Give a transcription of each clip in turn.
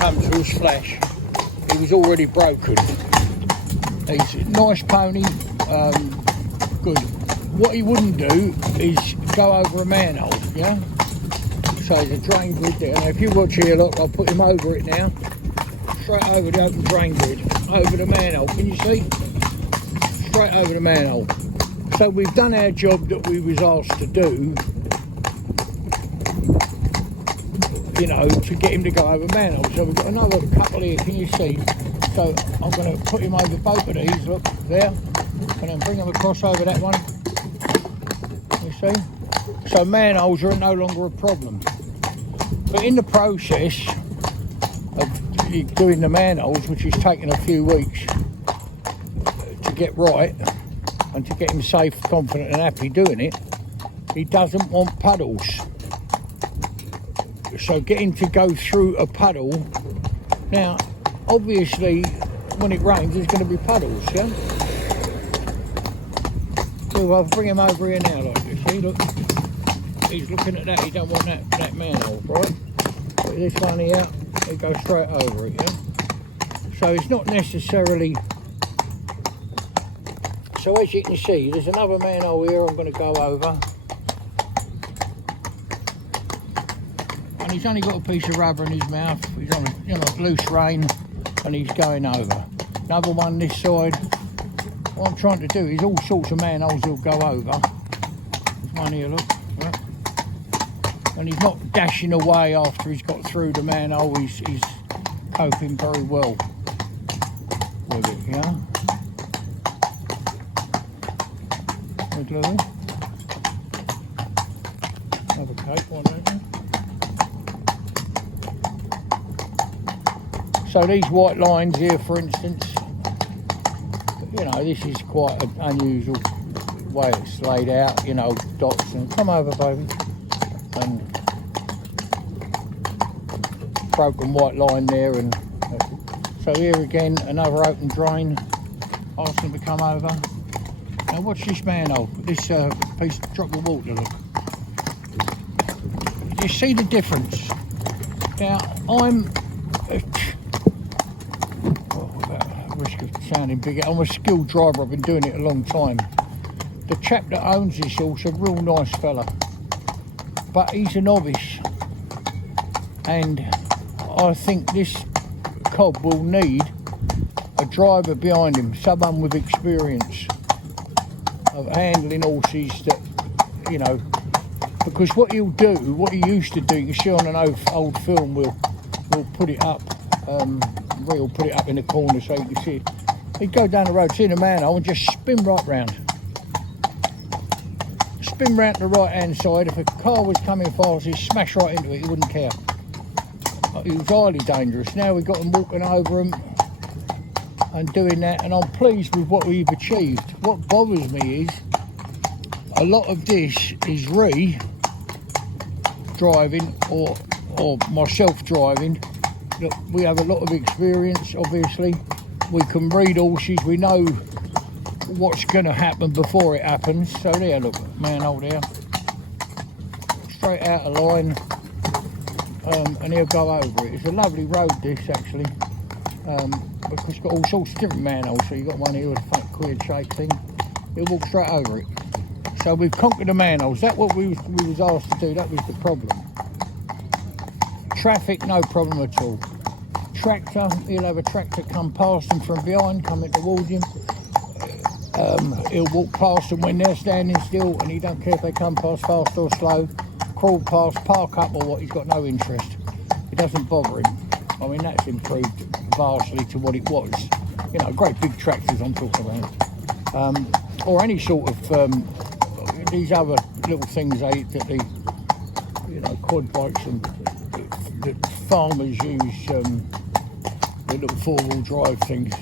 come to us, Flash, he was already broken. He's a nice pony, good. What he wouldn't do is go over a manhole, yeah? So there's a drain grid there. Now if you watch here, look, I'll put him over it now. Straight over the open drain grid, over the manhole, can you see? Straight over the manhole. So we've done our job that we was asked to do, you know, to get him to go over manhole. So we've got another couple here, can you see? So I'm going to put him over both of these, look, there, and then bring them across over that one, you see? So manholes are no longer a problem. But in the process of doing the manholes, which is taking a few weeks to get right, and to get him safe, confident and happy doing it, he doesn't want puddles. So getting to go through a puddle, now obviously when it rains there's going to be puddles, yeah? So I'll bring him over here now, like you see, look, he's looking at that, he don't want that manhole, right? Put this one here, he goes straight over it, yeah? So it's not necessarily. So as you can see, there's another manhole here I'm going to go over. And he's only got a piece of rubber in his mouth. He's on a loose rein and he's going over. Another one this side. What I'm trying to do is all sorts of manholes he'll go over. There's one here, look. Right. And he's not dashing away after he's got through the manhole. He's coping very well with it, yeah? Have a cake, one, don't you? So these white lines here, for instance, you know, this is quite an unusual way it's laid out, you know, dots, and come over, baby, and broken white line there, and so here again, another open drain, asking to come over. Now watch this manhole, this piece of drop of water, look. You see the difference? Now I'm, risk of sounding big, I'm a skilled driver, I've been doing it a long time. The chap that owns this horse, a real nice fella, but he's a novice, and I think this cob will need a driver behind him, someone with experience of handling horses, that, you know, because what he'll do, what he used to do, you can see on an old film, we'll put it up, we'll put it up in the corner so you can see it. He'd go down the road, see the manhole and just spin right round. Spin round to the right hand side. If a car was coming fast, he'd smash right into it, he wouldn't care. He was highly dangerous. Now we've got him walking over him and doing that, and I'm pleased with what we've achieved. What bothers me is a lot of this is driving or myself driving. Look, we have a lot of experience, obviously. We can read horses, we know what's going to happen before it happens. So there, look, manhole there, straight out of line, and he'll go over it. It's a lovely road, this, actually. Because it's got all sorts of different manholes. So you've got one here with a fat queer shaped thing. He'll walk straight over it. So we've conquered the manholes. That's what we was asked to do. That was the problem. Traffic, no problem at all. Tractor, he'll have a tractor come past him from behind, coming towards him. He'll walk past them when they're standing still, and he don't care if they come past fast or slow. Crawl past, park up or what, he's got no interest. It doesn't bother him. I mean, that's improved vastly to what it was. You know, great big tractors I'm talking about. Or any sort of, these other little things that the, you know, quad bikes and that farmers use, the little four-wheel drive things.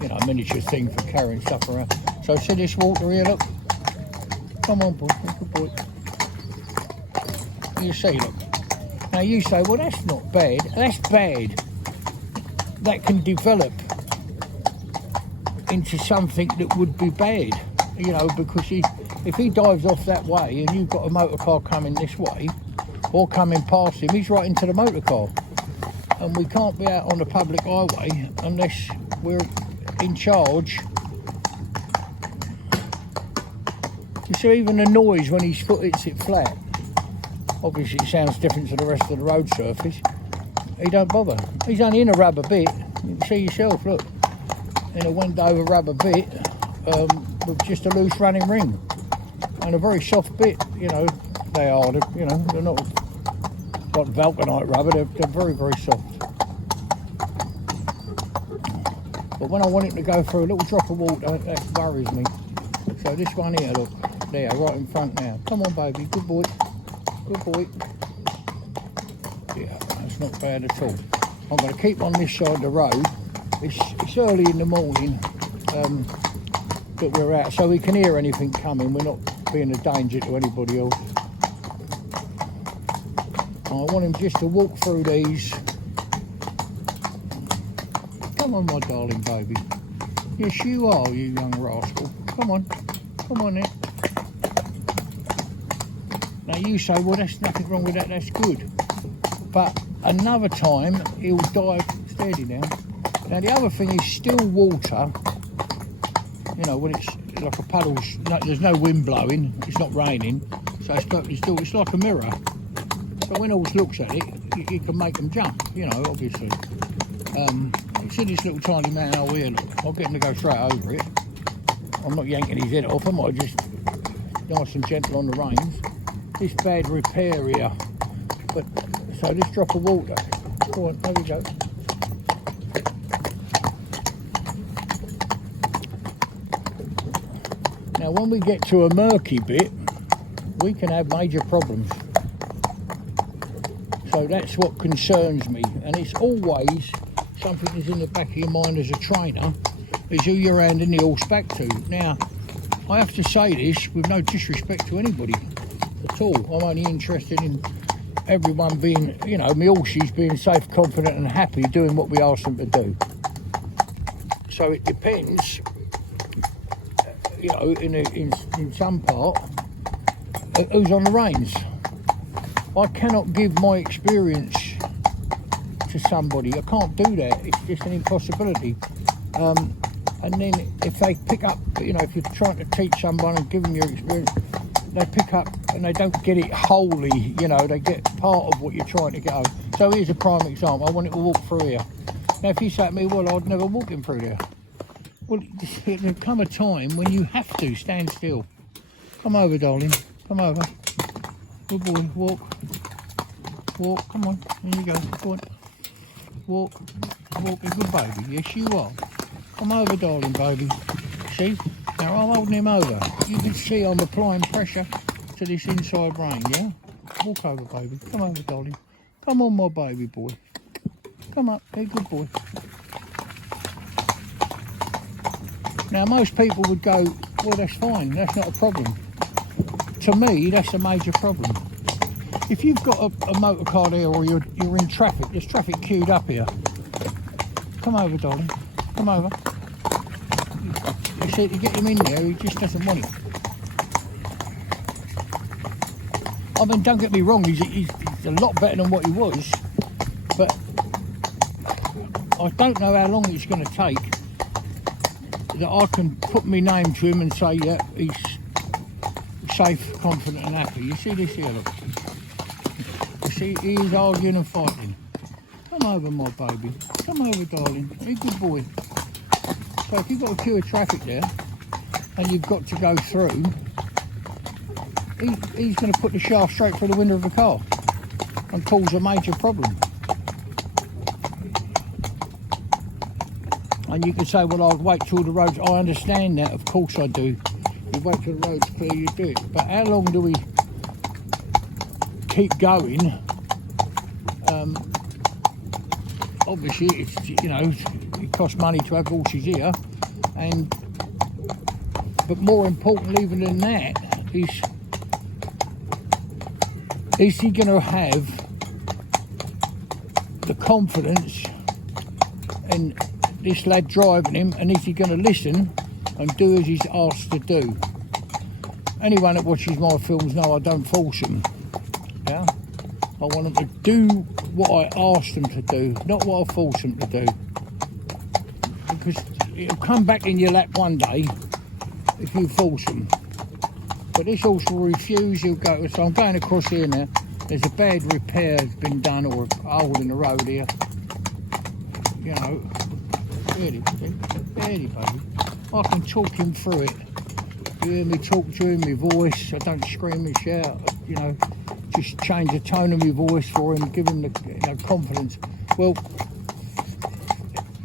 You know, a miniature thing for carrying stuff around. So see this water here, look. Come on, boy, good boy. You see, look. Now you say, well, that's not bad. That's bad. That can develop into something that would be bad, you know, because if he dives off that way and you've got a motor car coming this way, or coming past him, he's right into the motor car. And we can't be out on the public highway unless we're in charge. You see, even the noise when his foot hits it flat, obviously it sounds different to the rest of the road surface. He don't bother. He's only in a rubber bit. You can see yourself, look. In a went over rubber bit with just a loose running ring. And a very soft bit, you know, they are, you know, they're not like vulcanite rubber, they're very, very soft. But when I want it to go through a little drop of water, that worries me. So this one here, look, there, right in front now. Come on, baby, good boy, good boy. Yeah, that's not bad at all. I'm going to keep on this side of the road. It's early in the morning that we're out, so we can hear anything coming. We're not being a danger to anybody else. I want him just to walk through these. Come on, my darling baby. Yes, you are, you young rascal. Come on, come on then. Now you say, well, there's nothing wrong with that, that's good. But another time, he'll dive steady now. Now the other thing is still water. You know, when it's like a Puddles, no, there's no wind blowing, it's not raining, so it's like a mirror. So when Alls looks at it, you can make them jump, you know, obviously. You see this little tiny manhole here, look, I'll get him to go straight over it. I'm not yanking his head off, I might just nice and gentle on the reins. This bad repair here, but so this drop of water, go on, there we go. Now when we get to a murky bit, we can have major problems. So that's what concerns me, and it's always something that's in the back of your mind as a trainer, is who you're handing the horse back to. Now, I have to say this with no disrespect to anybody at all. I'm only interested in everyone being, you know, my horses being safe, confident and happy doing what we ask them to do. So it depends, you know, in some part, who's on the reins. I cannot give my experience to somebody. I can't do that. It's just an impossibility. And then if they pick up, you know, if you're trying to teach someone and give them your experience, they pick up and they don't get it wholly, you know, they get part of what you're trying to get over. So here's a prime example. I want it to walk through here. Now if you say to me, well, I'd never walk him through there. Well, there'll come a time when you have to stand still. Come over, darling. Come over. Good boy. Walk. Walk. Come on. There you go. Go on. Walk. Walk. A good baby. Yes, you are. Come over, darling baby. See? Now I'm holding him over. You can see I'm applying pressure to this inside rein, yeah? Walk over, baby. Come over, darling. Come on, my baby boy. Come up. Hey, good boy. Now, most people would go, well, that's fine. That's not a problem. To me, that's a major problem. If you've got a motor car there or you're in traffic, there's traffic queued up here. Come over, darling. Come over. You see, to get him in there, he just doesn't want it. I mean, don't get me wrong, he's a lot better than what he was, but I don't know how long it's going to take that I can put my name to him and say, yeah, he's safe, confident and happy. You see this here, look. You see, he is arguing and fighting. Come over, my baby. Come over, darling. Be a good boy. So if you've got a queue of traffic there and you've got to go through, he's going to put the shaft straight through the window of the car and cause a major problem. And you can say, well, I'll wait till the roads. I understand that, of course I do. You wait till the road's clear, you do it. But how long do we keep going? Obviously, it's, you know, it costs money to have horses here, but more important even than that is he going to have the confidence in this lad driving him, and is he going to listen and do as he's asked to do? Anyone that watches my films know I don't force him. Yeah, I want them to do what I ask them to do, not what I force them to do. Because it'll come back in your lap one day if you force them. But this horse will refuse, he'll go. So I'm going across here now. There's a bad repair that's been done, or a hole in the road here. You know, really, baby. I can talk him through it. You hear me talk to him, my voice, I don't scream and shout, you know, just change the tone of my voice for him, give him the confidence. Well,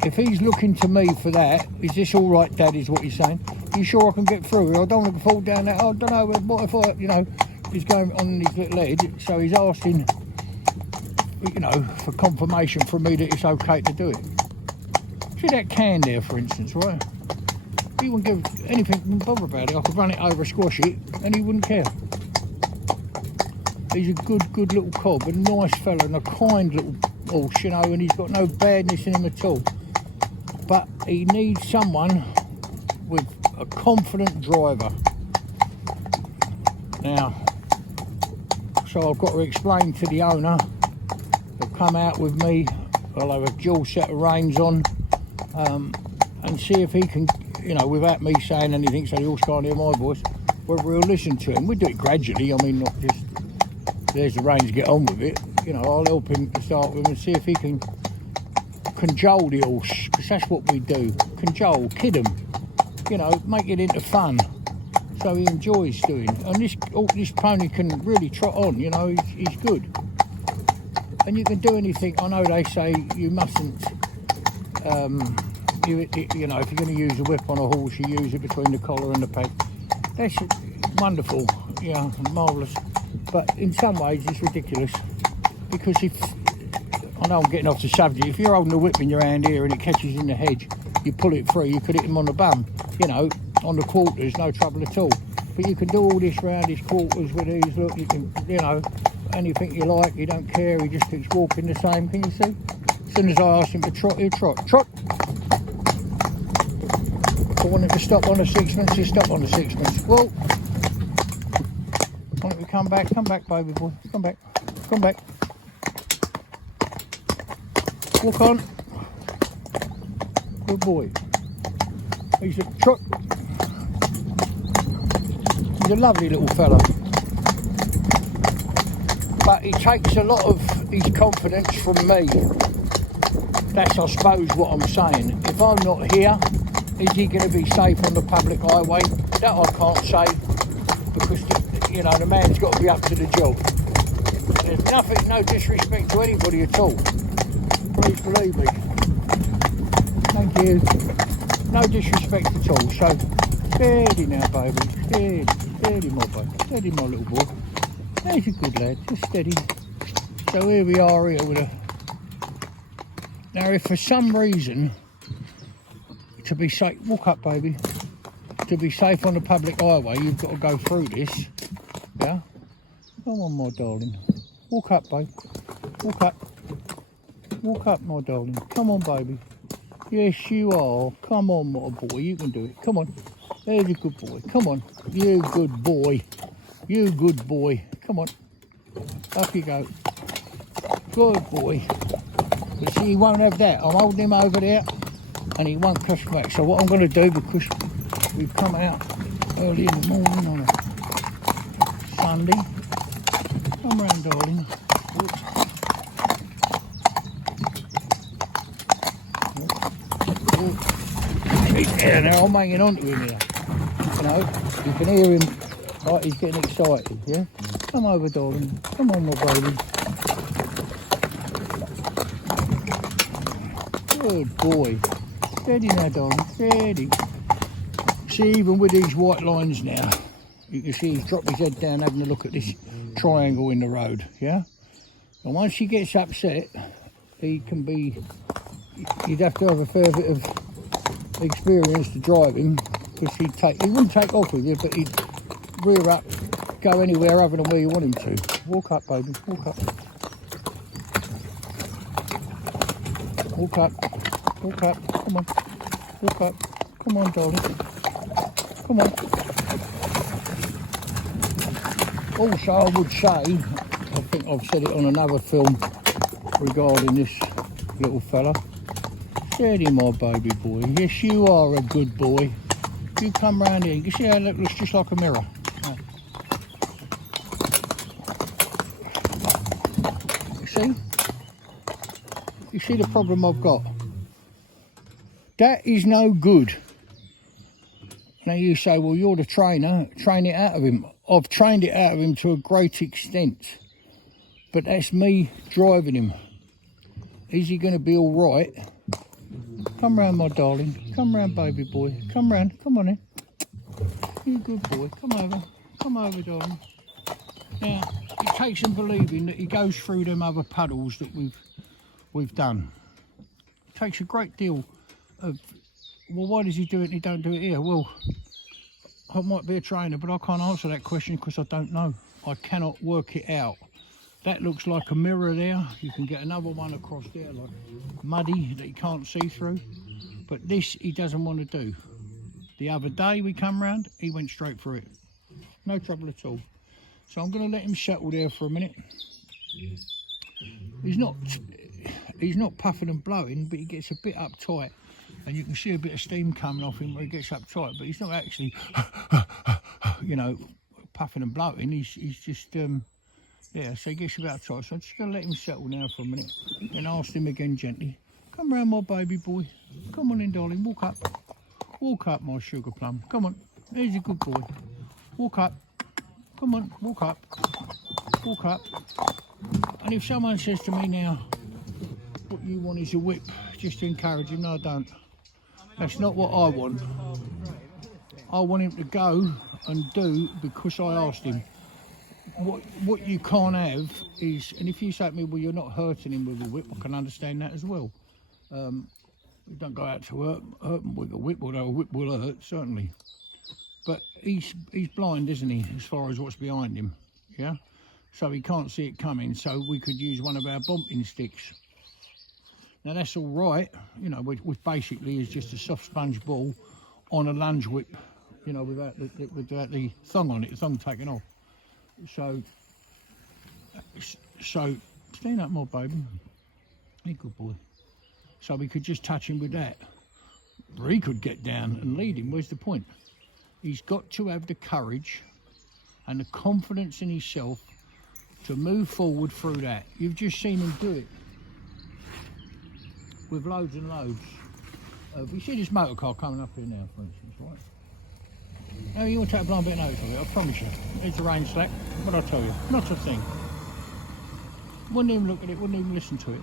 if he's looking to me for that, is this all right, Dad, is what he's saying? You sure I can get through? I don't want to fall down that, I don't know, what if I, you know, he's going on his little edge, so he's asking, you know, for confirmation from me that it's okay to do it. See that can there, for instance, right? He wouldn't give anything bother about it. I could run it over, squash it, and he wouldn't care. He's a good little cob, a nice fella, and a kind little horse, you know, and he's got no badness in him at all. But he needs someone with a confident driver. Now, so I've got to explain to the owner. He'll come out with me. I'll have a dual set of reins on, and see if he can, you know, without me saying anything, so the horse can't hear my voice, whether he'll listen to him. We do it gradually, I mean, not just, there's the reins, get on with it. You know, I'll help him to start with and see if he can cajole the horse, because that's what we do. Cajole, kid him, you know, make it into fun, so he enjoys doing. And this pony can really trot on, you know, he's good. And you can do anything. I know they say you mustn't, you know, if you're going to use a whip on a horse, you use it between the collar and the peg. That's wonderful, yeah, marvellous. But in some ways, it's ridiculous. Because if, I know I'm getting off the subject, if you're holding a whip in your hand here and it catches in the hedge, you pull it free, you could hit him on the bum, you know, on the quarters, no trouble at all. But you can do all this round his quarters with these, look, you can, you know, anything you like, you don't care, he just keeps walking the same, can you see? As soon as I ask him to trot, he'll trot. Trot! If I want him to stop on the sixpence, he'll stop on the sixpence. Well, want him to come back, baby boy, come back. Walk on. Good boy. He's a trot. He's a lovely little fella. But he takes a lot of his confidence from me. That's, I suppose, what I'm saying. If I'm not here, is he going to be safe on the public highway? That I can't say, because, you know, the man's got to be up to the job. There's nothing, no disrespect to anybody at all. Please believe me. Thank you. No disrespect at all. So, steady now, baby. Steady, my baby. Steady, my little boy. There's a good lad. Just steady. So here we are here with a... Now, if for some reason, to be safe... Walk up, baby. To be safe on the public highway, you've got to go through this. Yeah? Come on, my darling. Walk up, babe. Walk up. Walk up, my darling. Come on, baby. Yes, you are. Come on, my boy. You can do it. Come on. There's a good boy. Come on. You good boy. You good boy. Come on. Up you go. Good boy. But see, he won't have that. I'm holding him over there and he won't push back. So what I'm going to do, because we've come out early in the morning on a Sunday. Come round, darling. Oops. Yeah, now I'm hanging on to him here. You know, you can hear him, like he's getting excited, yeah? Come over, darling. Come on, my baby. Good boy. Steady now, darling. Steady. See, even with these white lines now, you can see he's dropped his head down having a look at this triangle in the road, yeah? And once he gets upset, he can be... You'd have to have a fair bit of experience to drive him, because he wouldn't take off with you, but he'd rear up, go anywhere other than where you want him to. Walk up, baby, walk up. Walk up, walk up, come on, walk up, come on, darling, come on. Also, I would say, I think I've said it on another film regarding this little fella. Steady, my baby boy. Yes, you are a good boy. You come round here. You see how it looks just like a mirror. Yeah. You see? You see the problem I've got? That is no good. Now you say, well, you're the trainer. Train it out of him. I've trained it out of him to a great extent. But that's me driving him. Is he going to be all right? Come round, my darling. Come round, baby boy. Come round. Come on in. You good boy. Come over. Come over, darling. Now, it takes some believing that he goes through them other puddles that we've done. It takes a great deal of, well, why does he do it and he don't do it here? Well, I might be a trainer, but I can't answer that question because I don't know. I cannot work it out. That looks like a mirror there. You can get another one across there, like muddy, that you can't see through. But this, he doesn't want to do. The other day we come round, he went straight through it. No trouble at all. So I'm going to let him settle there for a minute. He's not puffing and blowing, but he gets a bit uptight. And you can see a bit of steam coming off him where he gets uptight. But he's not actually, you know, puffing and blowing. He's just... yeah, so he gets about tight. So I'm just going to let him settle now for a minute. Then ask him again gently. Come round, my baby boy. Come on in, darling. Walk up. Walk up, my sugar plum. Come on. There's a good boy. Walk up. Come on, walk up. Walk up. And if someone says to me now, what you want is a whip, just to encourage him, no, I don't. That's not what I want. I want him to go and do because I asked him. What you can't have is, and if you say to me, well, you're not hurting him with a whip, I can understand that as well. You don't go out to hurt him with a whip, although a whip will hurt, certainly. But he's blind, isn't he, as far as what's behind him, yeah? So he can't see it coming, so we could use one of our bumping sticks. Now that's all right, you know, which basically is just a soft sponge ball on a lunge whip, you know, without the thong on it, the thong taken off. So stand up more, baby. Hey, good boy. So we could just touch him with that. Or he could get down and lead him. Where's the point? He's got to have the courage and the confidence in himself to move forward through that. You've just seen him do it with loads and loads. We see this motor car coming up here now, for instance, right? Now you want to take a blind bit of notice of it, I promise you. It's a rain slack, what I tell you, not a thing. Wouldn't even look at it, wouldn't even listen to it.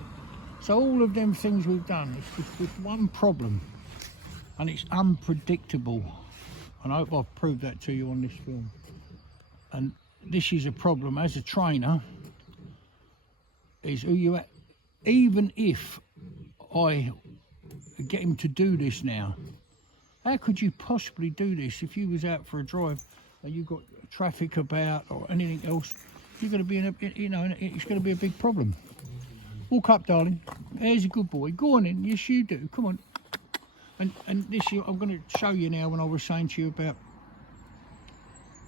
So all of them things we've done, it's just with one problem, and it's unpredictable. And I hope I've proved that to you on this film. And this is a problem as a trainer, is who you at. Even if I get him to do this now, how could you possibly do this if you was out for a drive and you got traffic about or anything else? You're going to be in a, you know, it's going to be a big problem. Walk up, darling. There's a good boy. Go on in. Yes, you do. Come on. And this, I'm going to show you now when I was saying to you about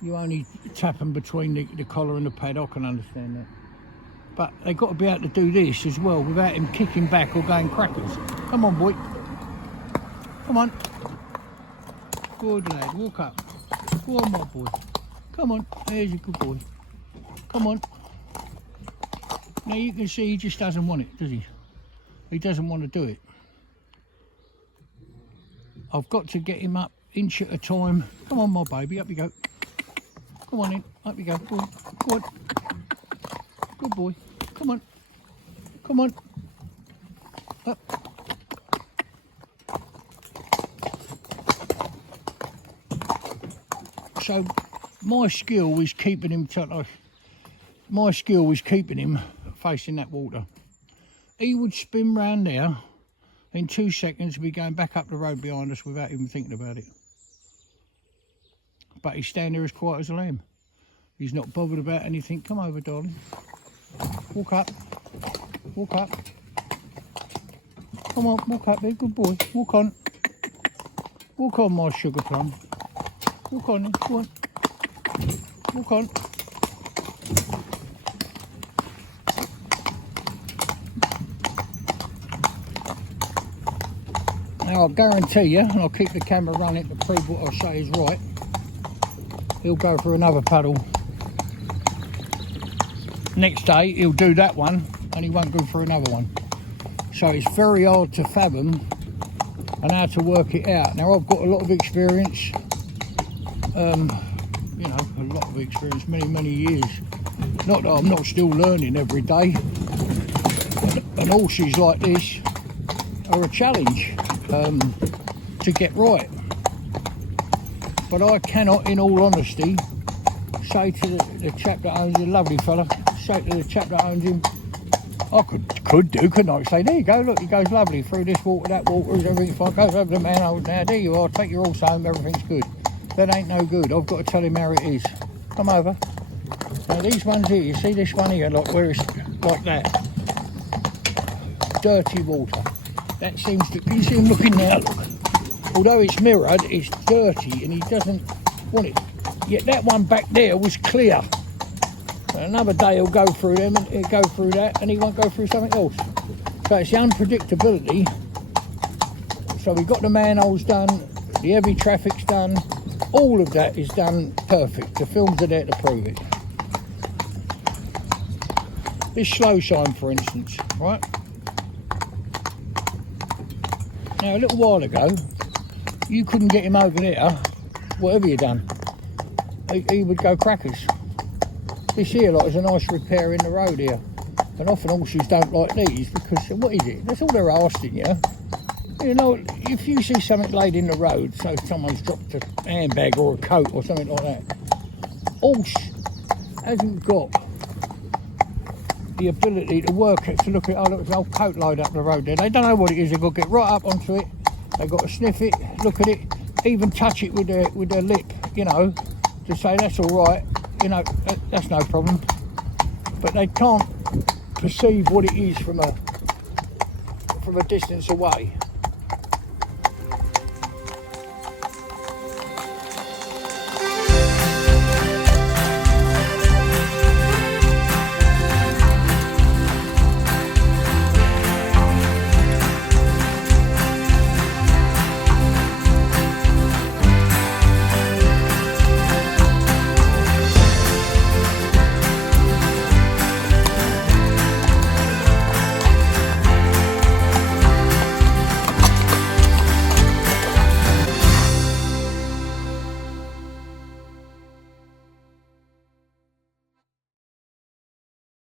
you only tap them between the collar and the pad. I can understand that. But they've got to be able to do this as well without him kicking back or going crackers. Come on, boy. Come on. Good lad. Walk up. Go on, my boy. Come on. There's a good boy. Come on. Now you can see he just doesn't want it, does he? He doesn't want to do it. I've got to get him up inch at a time. Come on, my baby. Up you go. Come on in. Up you go. Go on. Go on. Good boy. Come on. Come on. Up. So my skill was keeping him facing that water. He would spin round there in 2 seconds and be going back up the road behind us without even thinking about it. But he's standing there as quiet as a lamb. He's not bothered about anything. Come over, darling. Walk up. Walk up. Come on, walk up there. Good boy. Walk on. Walk on, my sugar plum. Walk on then. Go on. Walk on. Now I guarantee you, and I'll keep the camera running to prove what I say is right, he'll go for another puddle. Next day he'll do that one and he won't go for another one. So it's very hard to fathom and how to work it out. Now I've got a lot of experience, you know, a lot of experience, many years. Not that I'm not still learning every day. And horses like this are a challenge to get right. But I cannot, in all honesty, say to the chap that owns him, lovely fella, say to the chap that owns him, I could do, couldn't I? Say, there you go, look, he goes lovely through this water, that water, everything fine. Goes over the manholes now, there you are, take your horse home, everything's good. That ain't no good. I've got to tell him how it is. Come over. Now these ones here, you see this one here, like where it's like that. Dirty water. That seems to, you see him looking now, look. Although it's mirrored, it's dirty and he doesn't want it. Yet that one back there was clear. And another day he'll go through them and he'll go through that and he won't go through something else. So it's the unpredictability. So we've got the manholes done, the heavy traffic's done, all of that is done perfect. The films are there to prove it. This slow sign, for instance, right? Now, a little while ago, you couldn't get him over there, whatever you done. He would go crackers. This here, like, is a nice repair in the road here. And often horses don't like these because, what is it? That's all they're asking you. You know, if you see something laid in the road, so someone's dropped a handbag or a coat or something like that, horse hasn't got the ability to work it, to look at, oh look, there's an old coat load up the road there. They don't know what it is, they've got to get right up onto it, they've got to sniff it, look at it, even touch it with their lip, you know, to say that's all right, you know, that's no problem. But they can't perceive what it is from a distance away.